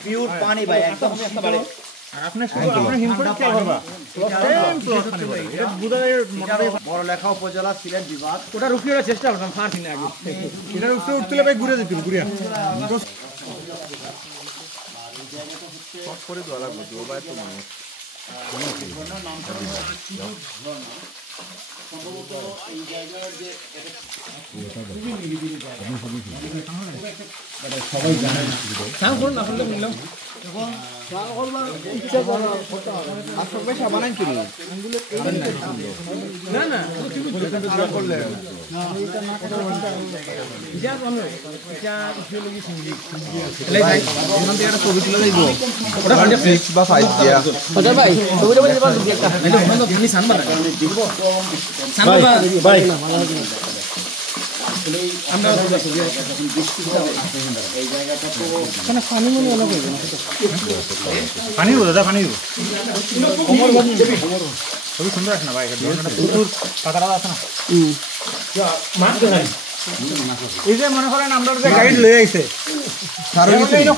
pure পানি ভাই একদম বড়লেখা উপজেলা সিলেট বিভাগ ওটা রুকিয়ে চেষ্টা করতাম পারছি না আগে এটার উপরে উঠতে ভাই ঘুরে যেত ঘুরিয়া করে দেওয়া লাগবে তো মানুষ সম্ভবত এই জায়গার যে সবাই জানেন পানি দাদা পানি খুবই সুন্দর আছে না ভাই প্রচুর পাতা আছে না এই যে মনে করেন আমরা যে গাইড লয়ে আইছে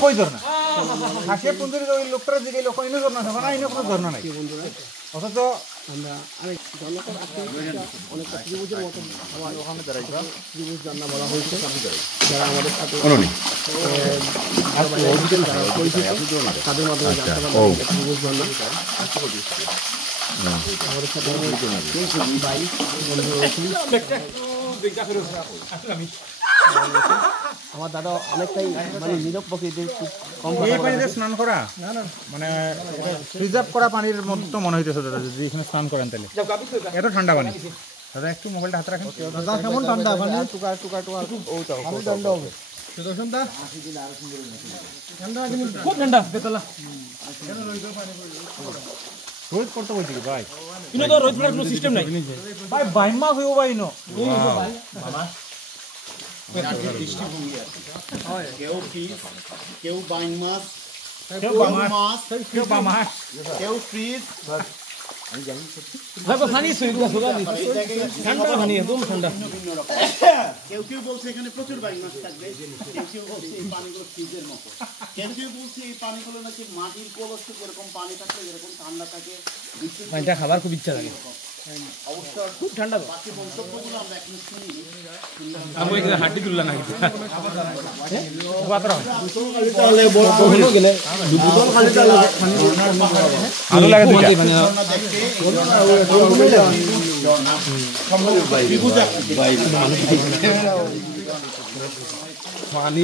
কই ধর না হাসে পুন্দুরি ওই লোকটার দিকে লোক ইনো ধর না না ইনো কোনো ধর না নাই অথচ আমরা অনেক জনতার অনেকটা ত্রিভুজের মতো আমার ওখানে দাঁড়াইছে ত্রিভুজ জান্না বলা হয়েছে যারা আমাদের সাথে তাদের মাধ্যমে জানতে পারলাম ত্রিভুজ জান্না আমাদের সাথে ভাই আমার দাদা অনেকটাই মানে নীরব প্রকৃতির খুব কম এই পানিতে স্নান করা মানে রিজার্ভ করা পানির মতো মনে হইতেছে দাদা যদি এখানে স্নান করেন তাহলে এত ঠান্ডা পানি দাদা একটু মোবাইলটা হাতে রাখেন দাদা কেমন ঠান্ডা পানি টুকা টুকা টুকা ও তো ঠান্ডা হবে সুদর্শন দা ঠান্ডা খুব ঠান্ডা বেতলা রোজ করতে বলছি ভাই ইনো তো রোজ কোনো সিস্টেম নাই ভাই বাইমা হইও ভাই ইনো মামা কেউ ফিশ কেউ বাইং মাছ কেউ মাছ কেউ মাছ কেউ ফ্রিজ ভাই পানি সুইগু সুগা নি ঠান্ডা পানি একদম ঠান্ডা কেউ কেউ বলছে এখানে প্রচুর বাইং মাছ থাকবে কেউ কেউ বলছে এই পানিগুলো ফ্রিজের মতো কেউ কেউ বলছে এই পানিগুলো নাকি মাটির কলসে যেরকম পানি থাকলে যেরকম ঠান্ডা থাকে পানিটা খাবার খুব ইচ্ছা লাগে অবস্থা খুব ঠান্ডা বাকি মন্তব্যগুলো আমরা এখন শুনি আমরা এখানে হাঁটি তুললা না তাহলে বড় গেলে দুটো খালি তাহলে আলো লাগে দুইটা পানি